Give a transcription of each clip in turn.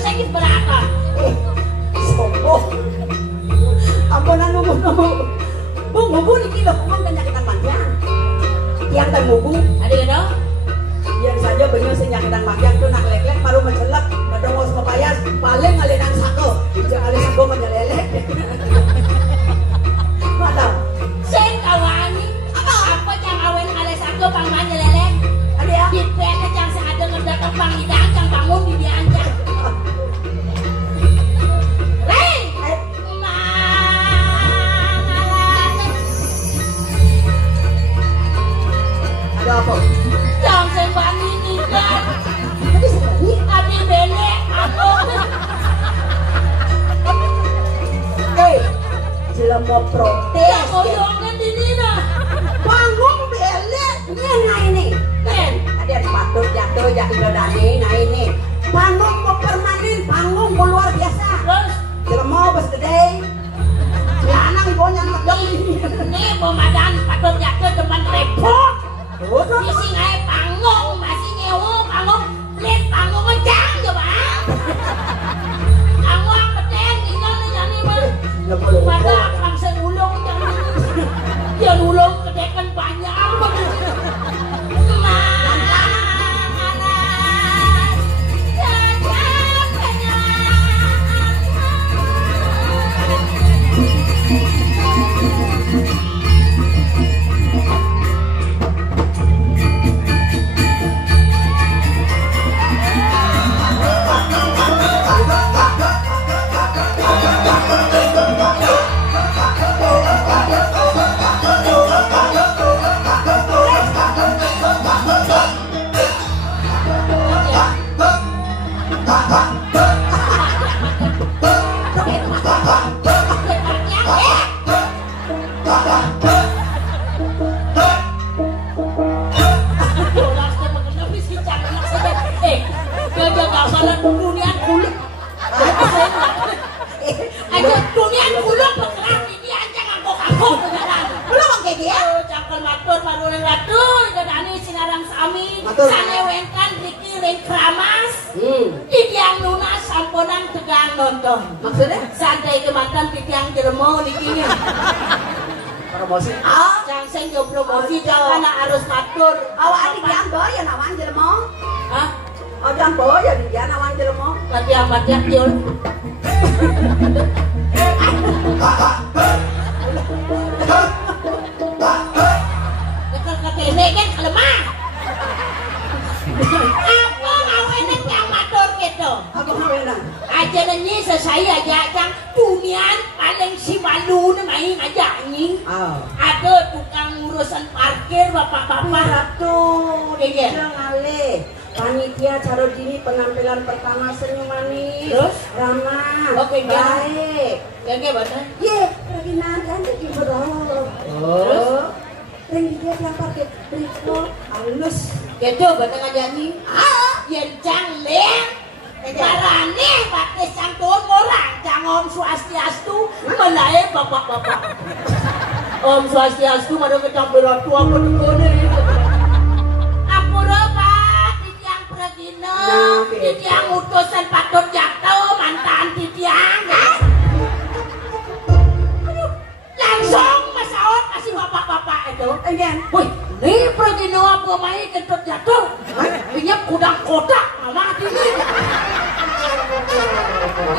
sakit berapa? Sombong. Ampunan mubu. Mubu niki lho kok penyakitan panjang. Tiang dan mubu. Ada gitu? Biar saja banyak sing nyakitan panjang tuh nak lek-lek baru mencelak, badang ngos mepayas, paling ngalinan sako. Jangan ali sako menjelelek. Mata. Sen kawani. Apa yang awen ale sako pang menjelelek? Ada ya? Di pene yang sengaja ngedatang pang idang yang bangun di dianjak. Ada apa? Jangan sembang ini kan. Abi bene aku. Jelema protes. Ya koyongan di dina. Panggung bele ngena ini. Nen, Ada patut jatuh jadi dodane nah ini. Panggung mau permanen, panggung mau luar biasa. terus Jelema bos gede. Lanang ibunya anak dong ini. nih pemadan patut jatuh teman repot. Tuh. Isi ngae panggung masih nyewa panggung beli panggung ngejang coba. Panggung peteng tinggal nih jani mah. Pada langsung ulung jangan. Dia ulung kedekan banyak. Maksudnya? Santai kematan titiang jeremo dikinya. Promosi. Jangan saya promosi jangan harus matur. Awak adik yang boya nawan jelema. Hah? Oh jangan boya dia nawan jelema. Matiak jul. Dekat kene kan kelemah. Apa ngawene yang matur gitu? Apa ngawene? Aja nanya saya aja yang dunian paling si malu main aja anjing. Ada tukang urusan parkir bapak-bapak tuh dia ngale panitia caro dini penampilan pertama senyum manis terus ramah oke baik kayak mana lagi nanti di bawah terus tinggi dia yang parkir berikut halus gitu bener aja nih yang jangleng Barane pakai sangkun orang jangan swastiastu melahir bapak-bapak. Om swastiastu ada kecang berat tua petekone itu. Apura Pak, titiang Pragina, titiang utusan patut jatuh mantan titiang. Langsung masaot kasih bapak-bapak itu. Wih, ini Pragina apa main kentut jatuh? Minyak kudang kotak, mama ini.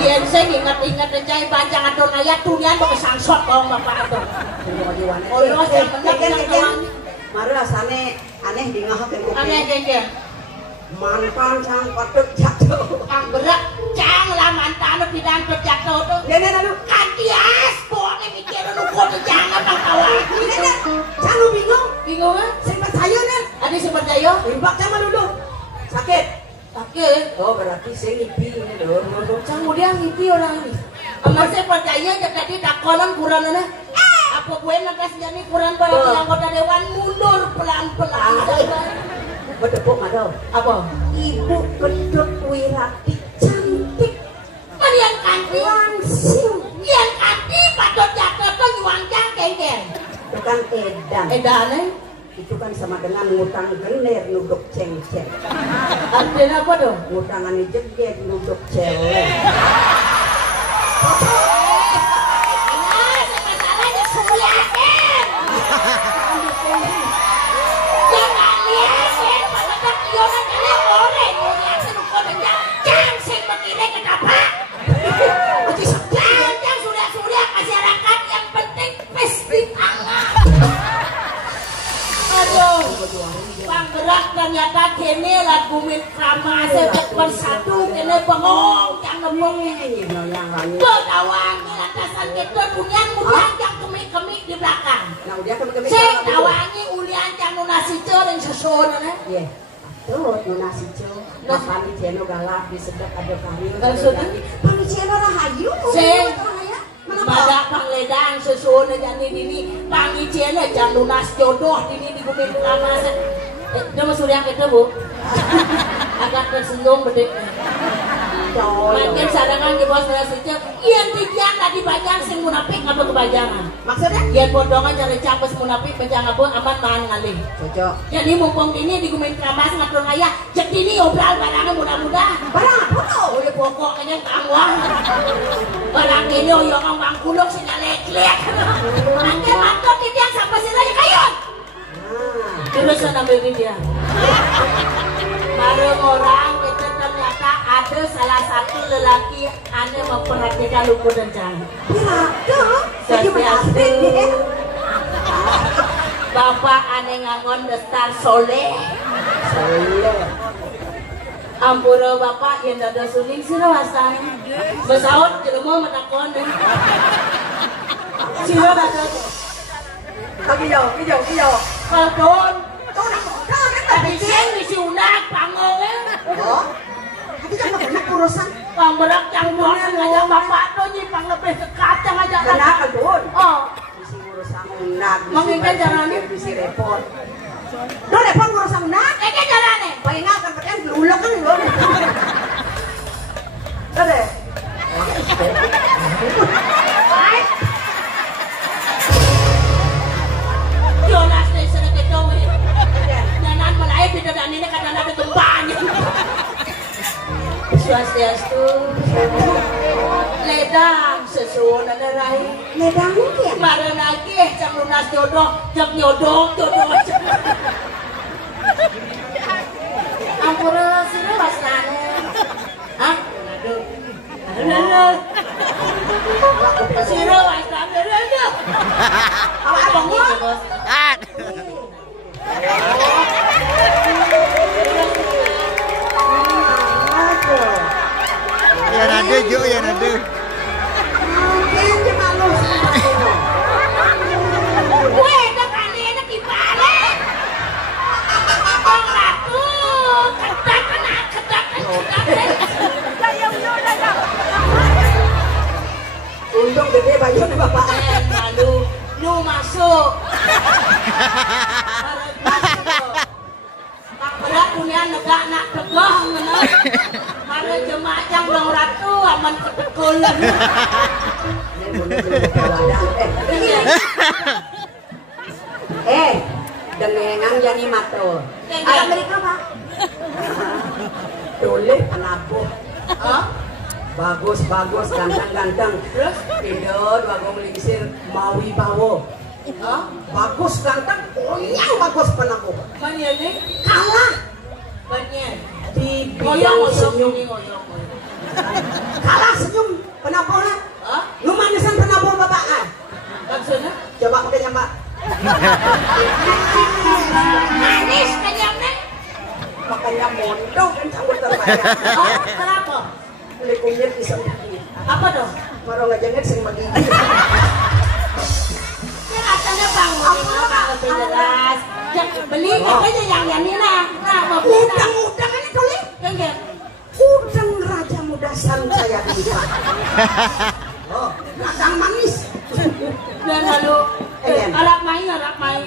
Iya, saya ingat-ingat rencana panjang atau naya tunian mau kesangsot kalau bapak itu. Oh, lu masih benar yang kawan. Maru rasane aneh di ngahak yang Aneh aja. Mantan sang patut jatuh. Ang berat, cang lah mantan lu bidang jatuh tuh. Nenek lalu Kantias, pokoknya mikir lu kok jangan bang kawan. Nenek, jangan bingung. Bingung kan? Saya percaya nen. Ada si percaya? Imbak sama dulu. Sakit. Sakit. Oh berarti saya ngipi ini dong. Kemudian ngipi orang ini. Amat saya percaya jadi takonan kurang mana? Apa gue nakas jadi kurang banyak anggota dewan mundur pelan-pelan. Bedebok ada. Apa? Ibu Beduk Wirati cantik. Marian kanti. Langsung. Yang kanti patut jatuh tuh nyuangcang kengkeng. Itu kan edan. Edan Itu kan sama dengan ngutang gener nuduk ceng-ceng. Artinya apa dong? Udangan jeget duduk celeng. Masalahnya suliakin. Jangan liatin, malah tak kionan kalian orang. Liatin ukonan jangan sih begini kenapa? Jangan sudah masyarakat yang penting pasti tangan. Aduh, Bang Berak ternyata kini lagu Mitrama sejak bersatu kini bengong yang ngomong ini. Berdawang lantasan kita ulian yang kemik-kemik di belakang. Nah, udah kemik-kemik. Saya dawangi ulian yang nunasi yang sesuatu nih. Iya. Terus nunasi cel. Pami Ceno galak disedek ada kami. Pami Ceno rahayu. Saya pada pangledang sesuatu jadi ini Pami Ceno jangan lunas jodoh ini di Bumi Mitrama. Dia masuk yang itu bu, agak tersenyum bedek. Makin sadangan di bawah saya sejak, ian tidian tadi bajang sing munafik apa kebajangan. Maksudnya? Ian bodongan cari capes munafik bajang apa aman mahan ngalih. Cocok. Jadi mumpung ini di Gumin Kramas ngatur ngaya, cek ini obral barangnya mudah-mudah. Barang apa tuh? Oh ya pokoknya tangwang. Barang ini oyong bang kuluk sinalek-lek. Makin mantap tidian sampai sini kayun. Terus ambil dia. Bareng orang itu ternyata ada salah satu lelaki aneh memperhatikan luku dan jangan. Jadi menarik nih. Bapak aneh ngangon destar soleh. Soleh. Ampura bapak yang dada suling sih rasanya. Besaut jelema menakon. Sila dada. Kijau. Kalton. Tapi si unak pangongnya. Oh, tapi kan banyak urusan. Pangberak yang buang sengaja bapak tuh nyipang lebih ke kacang aja. Kenapa Dun? Oh, Bisi urusan unak. mengingat jalannya. Bisi repot. Lo repot urusan unak? Kayak jalannya. Pengen kan pakai belulok kan lo. Lo deh. Jonas deh sedikit dong. Nanan mulai tidak ada ini karena ada gempanya. Swastiastu. Ledang sesuatu ada rai. Ledang mungkin. Kemarin lagi jam lunas jodoh, jam jodoh. Ampura sini wasnane. Hah? Aduh. Siro wasnane. Apa ini bos? Ya nade Jo, ya nade. Gue ada kali enak gimana? Bang Ratu, kedak. Untung gede baju nih bapak. Malu, lu masuk. Bang berat dunia negak nak tegah mana? Mari jemajang Bang Ratu aman ketekulan. Dengengan jadi matro. Amerika pak. Tulis penabuh. Bagus, ganteng. Terus tidur, bagong lingsir, mawi bawo. Bagus, ganteng, yang bagus penabuh. Mana ni? Kalah Banyak. di bidang senyum. Ngoyong. Kalah senyum penabuhnya. Lu manisan penabuh bapak ah. Maksudnya? Coba pakai nyambak. Manis kenyamnya. Makanya mondok kan campur terbayar. Kenapa? Boleh kunyit bisa begini. Apa dong? Marah nggak jangan sing begini. Katanya Bang, lebih jelas. Beli katanya yang ini lah. Nah, mau Udang ini tulis. Yang Udang raja muda saya bisa. Oh, radang manis. dan lalu arak main.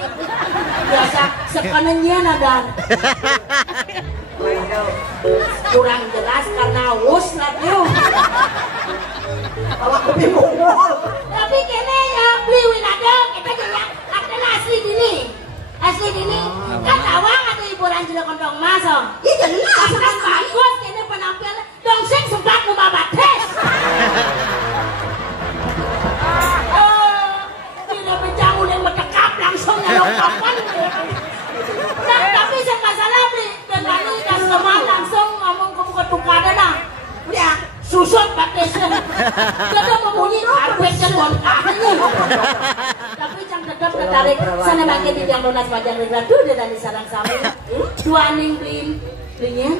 Biasa sekanannya nadan. Kurang jelas karena wus lah tuh. Kalau aku bingung. Tapi kene ya beli winada kita jangan ada asli dini kan awang ada hiburan juga kondong mas oh. Iya jelas kan Jodoh membunyi karpet kan bonkahnya. Tapi cang tetap tertarik sana makin di yang lunas wajang ratu dan di sarang sami. Dua ning belinya.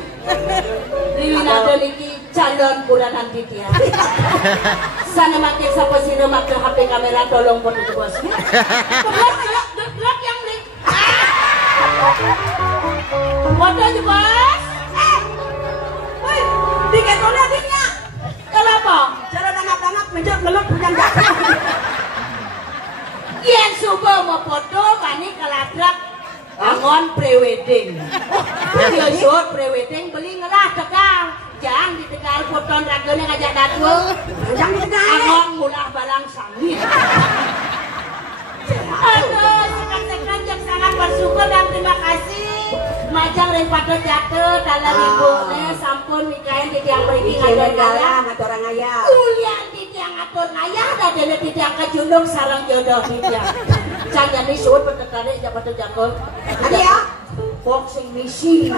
Beli nado lagi calon bulan nanti dia. Sana makin siapa sih pakai HP kamera tolong pun itu bosnya. Gelap yang beli. Foto aja bos. Woi, diketolnya adiknya. Kenapa? Cara dangap-dangap menjat melut punya jasa. Yen subuh mau foto panik kalabrak angon prewedding. Dia shoot prewedding beli ngelah Tegal. Jangan di Tegal foto ragone ngajak datang. Jangan di Tegal. Angon mulah balang sangit. Aduh, sekan-sekan yang sangat bersyukur dan terima kasih. Majang daripada jatuh dalam ibunya sampun nikahin di tiang beri ngajar galah orang ayah. kuliah di tiang atur ngayah dan di tiang kejunung sarang jodoh di tiang. Jangan nih suut bertertarik dapat terjangkau. Ada ya? Boxing misi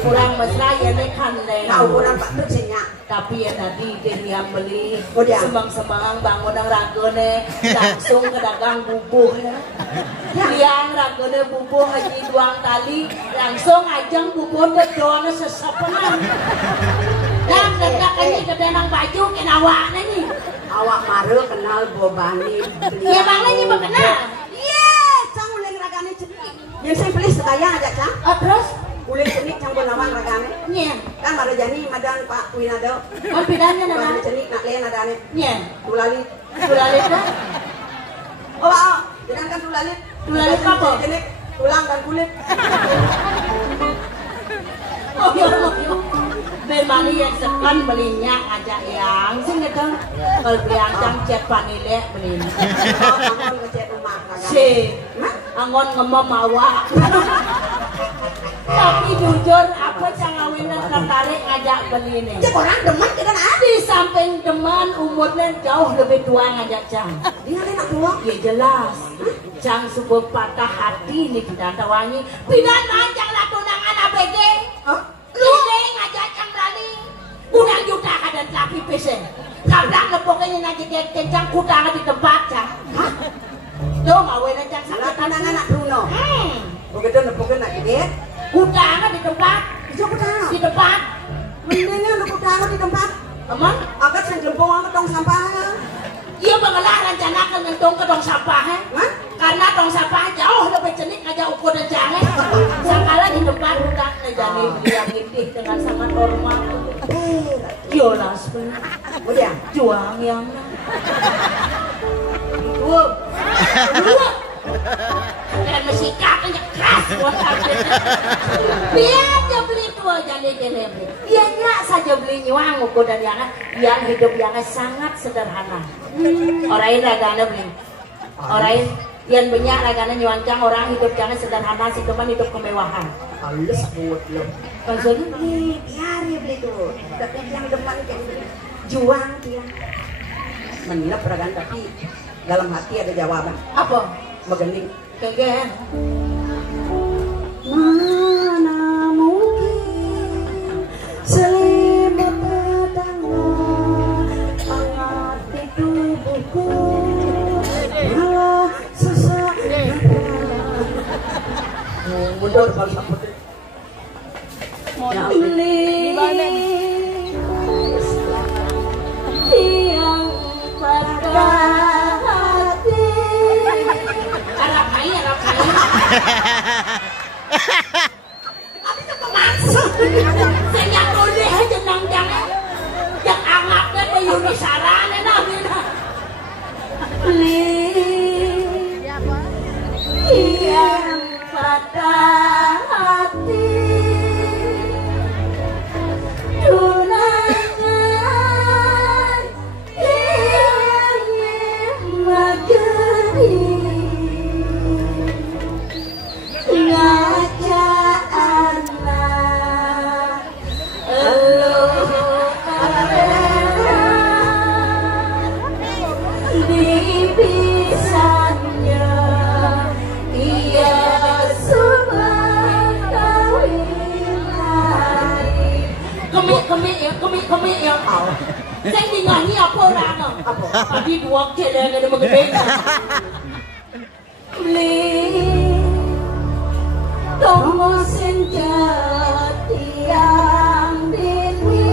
kurang mesra ya nih kan leh. Nah ukuran Pak Tusinya. Tapi ya tadi dia yang beli dia. semang-semang bangun ang ragone langsung ke dagang bubuh ya. Liang ragone bubuh haji duang tali langsung ajang bubuh ke doang sesepenan. Dan dekat ini kedenang baju kenawana nih. Awak maru kenal Bobani. Ya bangnya nih kenal. Cang uleng ragane cenik. Yang saya beli sekaya aja cang. Terus Uleng cenik cang bonawang ragane. Nye. Kan marajani madan Pak Winado. Oh bedanya Ragane nama. cenik nak lian adane. Nye. Tulalit. Tulalit dah. Oh wow, jangan kan tulalit. Tulalit apa? Cenik, tulang dan kulit. Oh iya. Memang yang sekan belinya aja yang sing itu. Kalau beli ancang cet panile beli. Angon ngecek rumah ragane. Si angon ngemem awak. Tapi jujur apa cangawin dan tertarik ngajak beli nih. Cek orang demen kita nah. Di samping teman umurnya jauh lebih tua ngajak cang. Dia nak tua. Ya jelas. Cang subuh patah hati nih bidan tawangi. Bidan ngajak lah tunangan ABG. Lu deh ngajak cang berani. Udah juta kadang tapi pesen. Kadang lepoknya ngajak kencang kutang di tempat cang. Hah? Tuh ngawin cang Salah sakit tangan anak Bruno. Begitu nepoknya nak gede. Kutang di tempat. Bisa kutang. Di tempat. Mendingan lu kutang di tempat. Aman? Agak sen jempong aku tong sampah. Iya bangalah rencanakan ngentung ke tong sampah Hah? karena tong sampah jauh lebih cenik aja ukur dan jangan sakala di tempat udah ngejani yang gintih dengan sangat normal yolas Udah. juang yang dan mesti kakaknya keras buat biar dia beli tua jadi beli iya nyak saja beli nyuang ukur dan yang hidup yang sangat sederhana orang ragana beli orang yang banyak ragana nyuancang orang hidup jangan sederhana sih teman hidup kemewahan Halus buat lo. maksudnya Biar dia beli tuh. Tapi yang depan kayak gini. Juang dia. Menilap ragan tapi dalam hati ada jawaban. apa Begening. kegen Mana mungkin selimut pedangnya hangat di tubuhku malah sesak mundur bangsa putih yang patah hati Arab kai tapi itu kemasuk saya boleh jenang jangan yang anggapnya ke Yunisara nabi yang patah hati tunangan yang mageri ngajak anak elu dipisahnya ia sudah kawin hari kemik ya Saya nyanyi apa orang? Apa? Tadi dua celeng ada menggede. Beli tunggu senja tiang dini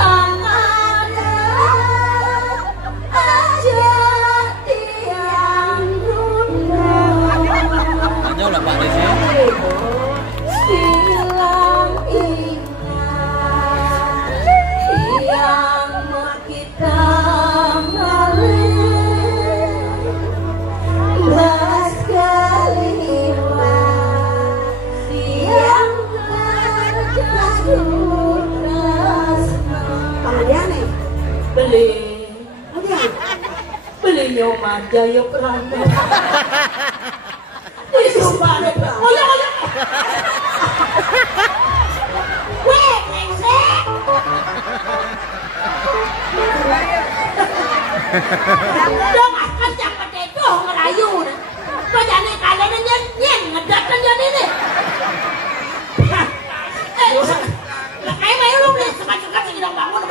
ada aja tiang dunia. Tanya udah Pak Desi. Hilang ingat yang kita beli nyoman jaya peranda disumpah deh oleh weh nengsek dong akan jangan itu ngerayu kok jadi kalian nyen ngedatkan jadi nih kayak main lu nih sekat-sekat sedang bangun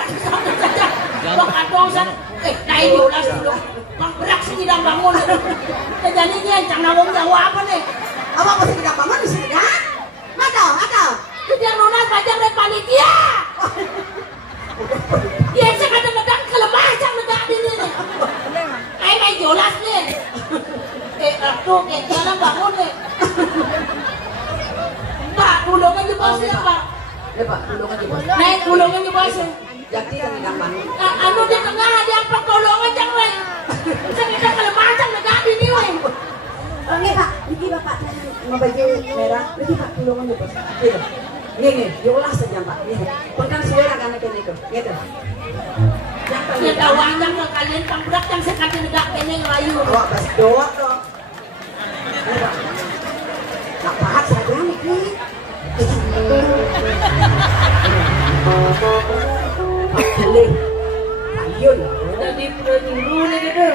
kok kadang san naik diolas dulu bang berak sedang bangun jadi dia yang nawang jawa apa nih Apa masih tidak bangun di sini kan? Atau? dia lunas pajak dan panitia dia sekadang-kadang kelembasan ledak di sini kayak main diolas nih tuh kayak jalan bangun nih Pak dulungan di bawah Pak Ya Pak, tulungan di bawah. naik dulungan di bawah Jadi kan tidak bangun. anu di tengah ada apa tolongan jangan weh saya kalau macam negara ini weh Oke Pak, ini Bapak mau baju merah. Ini Pak, tulungan di bawah. Gitu. Nih, diolah saja Pak. Nih, pengkan selera kan itu. Gitu. ya tahu aja ke kalian pangberat yang sekali negara ini ngelayu Bawa bas doa dong. Ini Pak. Nak pahat saja nih. Pilih ayun jadi dulu nih gitu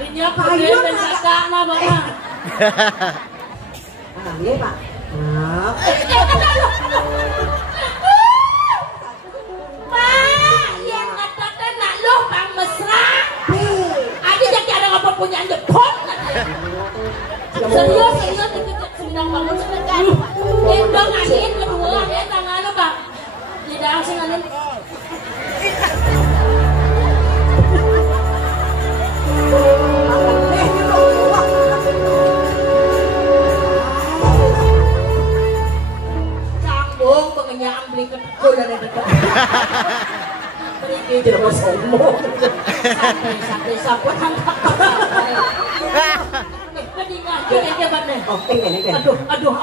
ini apa dia menjaga lah bapak iya Pak Pak yang katakan nak lo bang mesra ada yang ada apa punya jepot serius sedang bangun sebentar itu angin kedua ya tangan lo Pak tidak asing angin sambung pengenyaan beli kedul ada dekat ini tidak mau sombong sampai sampun angkat aduh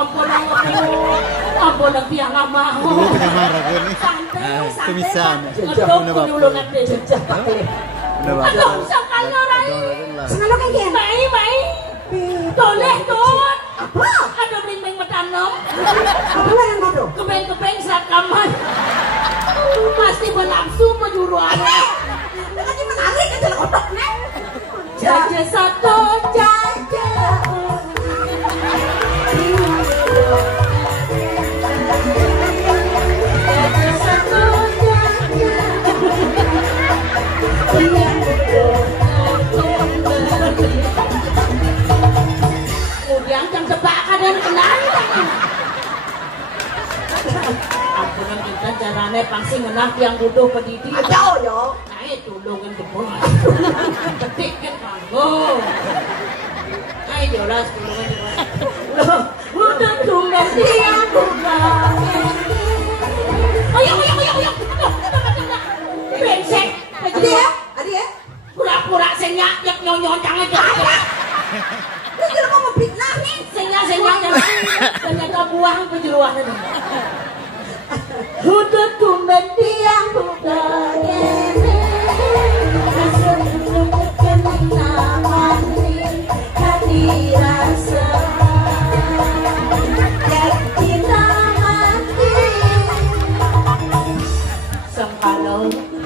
ampun ang biang ama Tengah marah gue nih. Tumisan. aduh kulungan deh aduh sakal norai Senang lo kayak gini? mai toleh tot Apa? aduh bling matanom Apa yang kau tuh? kepeng sakaman pasti berlangsung penjuruan Makanya menarik kan jalan otak nih jaja satu jaja kemudian jam sepakat dan kenal ampunan kita caranya pasti ngenah yang butuh pendidik Jauh yo nah itu dongeng jempol ketik kan oh ayo jelas dongeng jempol udah tunggal dia bukan ayo brengsek Adi ya? pura-pura senyak yak nyonyon jangan Lu kira mau fitnah nih? senyak ternyata buang penjeruan itu udah tumben dia bukan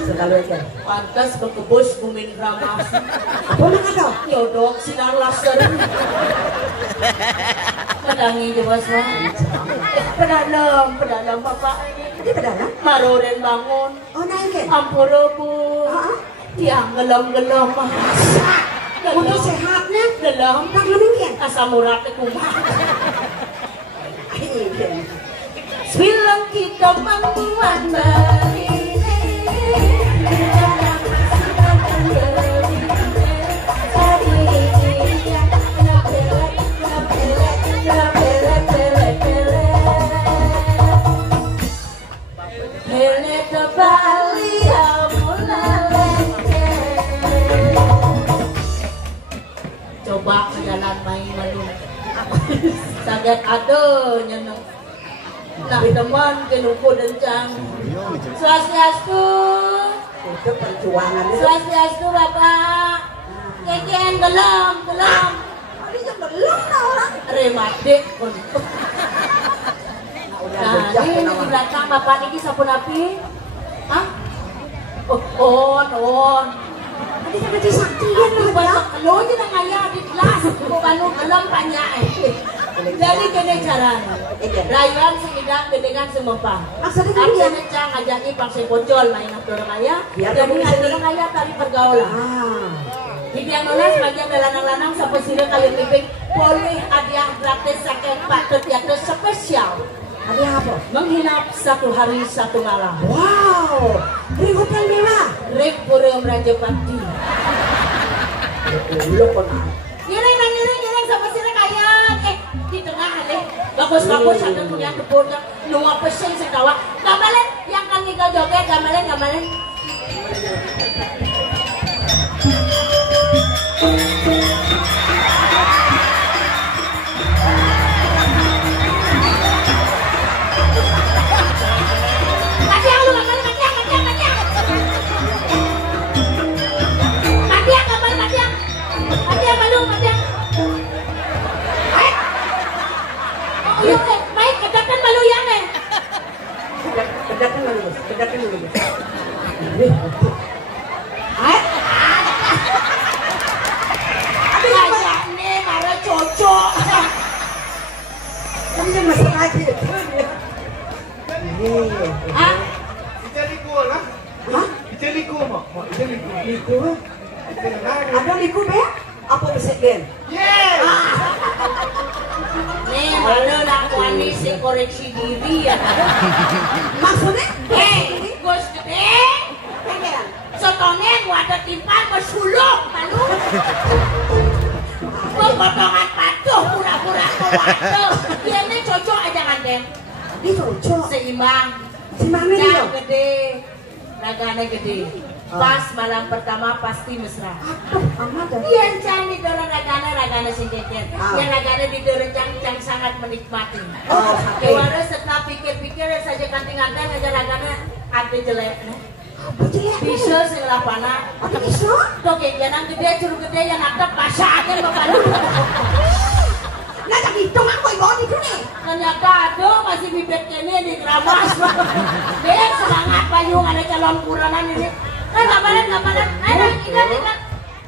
Sekali aja pantas berkebus bumin ramas Apa nak kau? nyodok sinar laser Pedangi je bos mah. Pedalam bapak ini. Ini pedalam? Maroden bangun. Oh naikin? Ampura bu. Tiang gelom-gelom mah. Untuk sehatnya? Gelom. Tak lemingin? Asam uratnya kumat. Sebelum kita membuat beri. Coba jalan main malu sangat ada nyeneng nak teman ke nuku dencang swastiastu Itu perjuangan itu. swastiastu bapak keken gelom Ini yang belum lah orang. remadik pun Udah nah bejak ini kena di orang. belakang bapak ini sapu napi hah on Ini sama disaktian lah ya. banyak lo aja nang ayah di kelas bukan lo gelom banyak jadi kene caranya rayuan sehidang gedengan semempang Maksudnya kan Aku dia. ngecang ngajaki pangsi pocol main ak dorong ayah Biar jadi kamu ada jadi- dorong ayah tari pergaulan di yang nulis bagian lanang-lanang sampai sini kayu piping boleh hadiah gratis sakit patut yaitu spesial Ada apa? menginap 1 hari 1 malam Wow. Di hotel mewah. Rek Burung Raja Bakti Belum pernah. Ngiring sampai sini kaya di tengah deh bagus-bagus ada punya kebunnya nunggu pesen sekawa gamalen yang kan tinggal joget gamalen Kedakan dulu. cocok Ini kan masalah aja. Hah? Liku lah. Hah? Itu liku mak. Itu liku. Liku? Itu nang. Ada liku be? Apa bisa gen? Yes. Nih, mana nak wani si koreksi diri ya? Maksudnya? Gus gede, sotone gua ada timpal bersuluk, malu. Potongan patuh, pura-pura waduh. Ini cocok aja kan, Den? Ini cocok. Seimbang. Simangnya dia. Yang gede, raganya gede. Pas malam pertama pasti mesra. Aduh, amat dah. Yang cang didorong ragana singgeten. Yang ragana didorong cang sangat menikmati. Oh, Kewara setelah pikir-pikir saja kanting-kanting aja ragana ada jelek. Apa jelek? Bisa sing lapana. Ada bisa? Tuh jangan gede curug gede yang ada pasaknya bapak. Nah, tak hitung aku ibu itu nih. Ternyata aduh masih bibit kene di keramas. Dia semangat payung ada calon kuranan ini. Kabaran. Ayo ingat.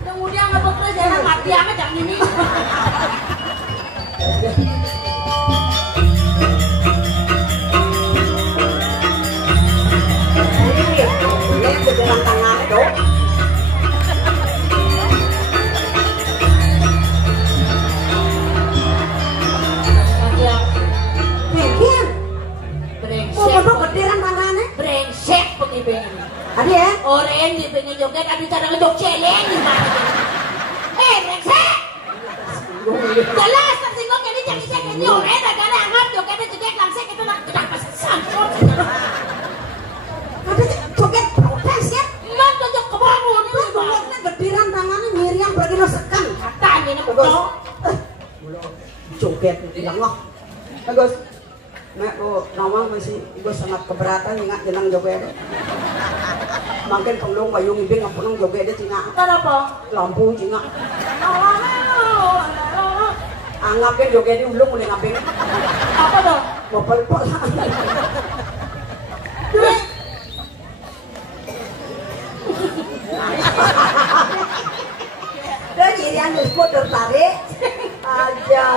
Kemudian ngebekal jangan mati amat jangan ini. Ini berjalan tangan itu. Mungkin. Oh, betul berdiran tangannya. Brengsek pengibing ini. Ada ya? Orang di pengen joget ada cara ngejok celeng gimana? Brengsek. Jelas tersinggung ini cek ini orang ada anggap jogetnya joget langsung itu nak kenapa sangkut. Ada joget protes ya? Emang jojok kebangun ini bang. Jogetnya berdiran tangannya miriam berkilo sekan. Katanya ini betul. Joget bilang wah. Bagus. Nek ko nawang masih gue sangat keberatan ingat jenang joget. Makin penglong wayung ibing ngapunang joget dia cina. Kenapa? Lampu cina. Anggapnya joget di ulung mulai ngaping. Apa dong? Bopel-pol. Terus Dan jadi yang disebut tertarik aja.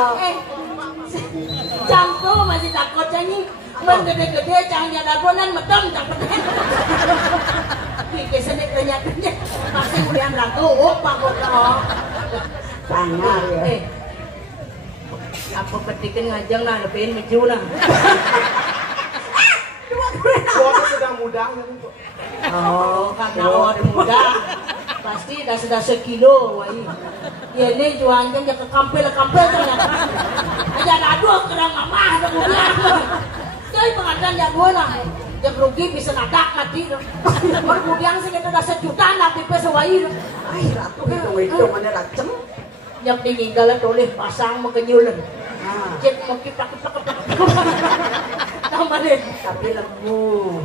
tuh masih takut nyanyi. Men gede-gede jangan jadi abonan medem jangan peten. Pikir sedek ternyata masih kemudian lagu opa kok. Sangar ya. Apa petikan ngajang lah lebihin meju lah. Gua sedang muda ya itu. Oh, karena awal muda pasti sudah sekilo wah. Ya ini jualan ya ke kampel ternyata. Aja aduh kerang mamah ada muda. Jadi pengadaan ya gua lah. Yang rugi bisa nadak mati. Kemudian sih kita dah sejuta nanti pesawai. Ay, ratu itu mana racem. Yang ditinggalan oleh pasang mengenyulan. Cek mau kipak. Tambah deh. Tapi lembu.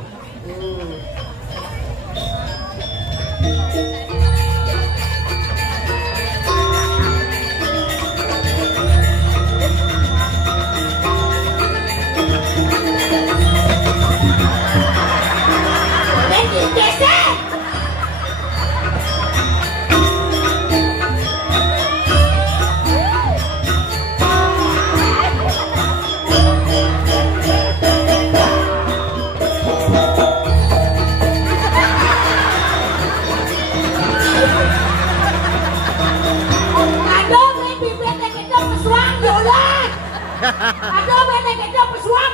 Aduh, bener kita pesuang.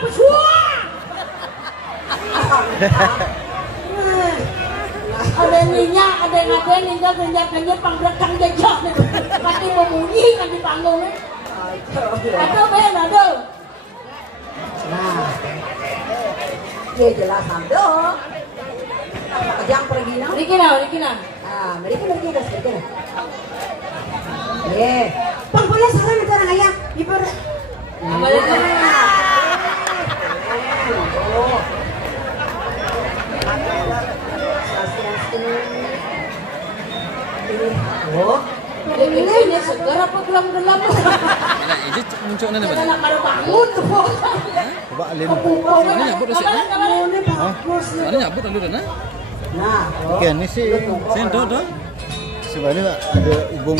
Ada minyak, ada ninja panggerakang jejak. Mati memunyi kan di panggung. Aduh, aduh. Nah, ya jelas aduh. Yang pergi nak? Riki na. Mereka pergi dah sedikit. Pang boleh salam itu orang ayah. Ibu. Ini segar apa gelam-gelam? Ini muncul nanti mana? Nak baru bangun tu. Coba alim. Ini nyabut sih. Ini nyabut dulu dah. Nah, Oke, ini sih sendok dah. Sebenarnya ada ubung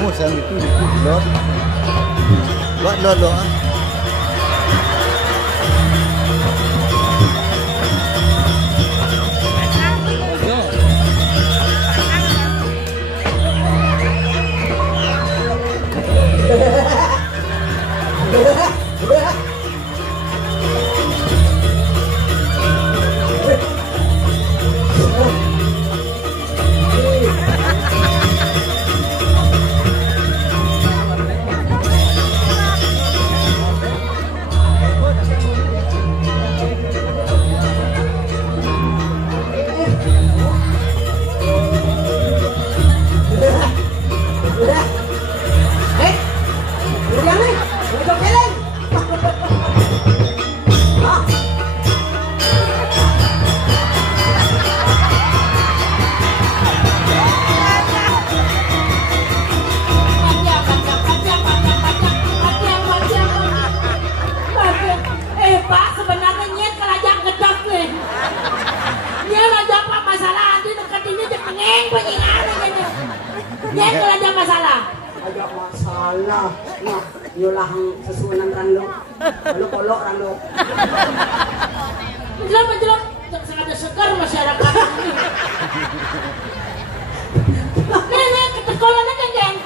musang itu lot. Buat lot. Nah, yolah sesuanan rando. Kalau kolok rando. Menjelang sengaja segar masyarakat. Nenek ketekolannya geng.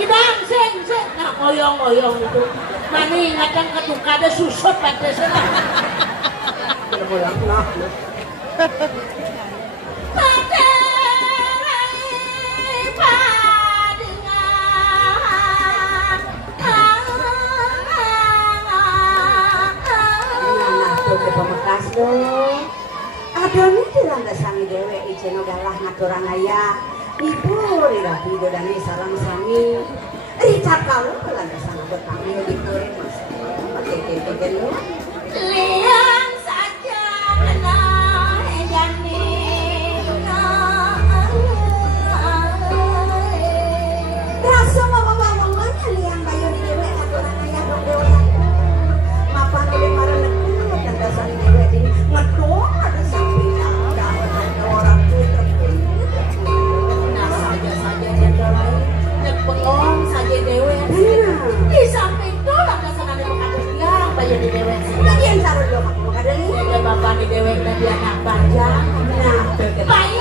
Idang seng. Nah, oyong itu. Mani ingatkan ketuka ada susut pada sana. Bolang nah. Pemekas dong. Ada nih tidak sami dewe iceno galah ngaturan ayah. Ibu rapi godani salam sami. Richard kalau landa sama berkami di kuring mas. Pakai lu. Liang saja kenal jani. Rasa bawa-bawanya liang bayu di dewe ngaturan ayah dong dewe. Mapan oleh para dasar dewe ini ngedong ada samping ada orang tua Nah saja dia terlalu nek bengong saja dewe. Di samping itu lah kesenangan mengadakan bayar di dewek sih. Lagi yang cara lo aku mengadakan. Ada bapak di dewek tadi anak panjang. Nah, bayar